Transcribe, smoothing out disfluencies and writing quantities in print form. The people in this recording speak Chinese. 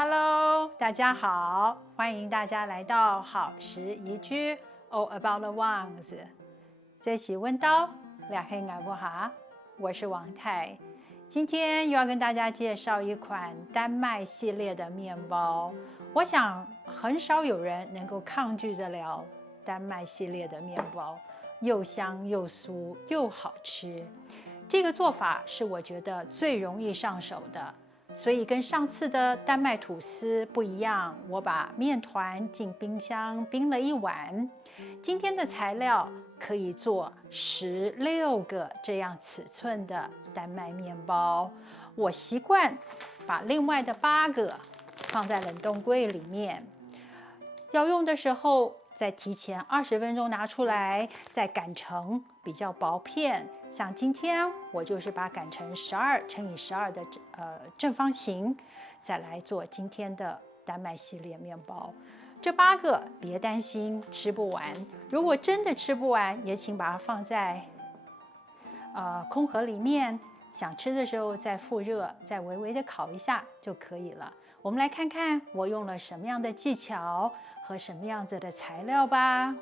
Hello，大家好，欢迎大家来到好食宜居 All About the Ones。这是温刀，两黑爱不哈？我是王太，今天又要跟大家介绍一款丹麦系列的面包。我想很少有人能够抗拒得了丹麦系列的面包，又香又酥又好吃。这个做法是我觉得最容易上手的。所以跟上次的丹麦吐司不一样，我把面团进冰箱冰了一晚。今天的材料可以做16个这样尺寸的丹麦面包。我习惯把另外的8个放在冷冻柜里面，要用的时候再提前20分钟拿出来，再擀成比较薄片。像今天我就是把它擀成12乘以12的正方形，再来做今天的丹麦系列面包。这8个别担心吃不完，如果真的吃不完，也请把它放在空盒里面，想吃的时候再复热，再微微的烤一下就可以了。我们来看看我用了什么样的技巧和什么样子的材料吧。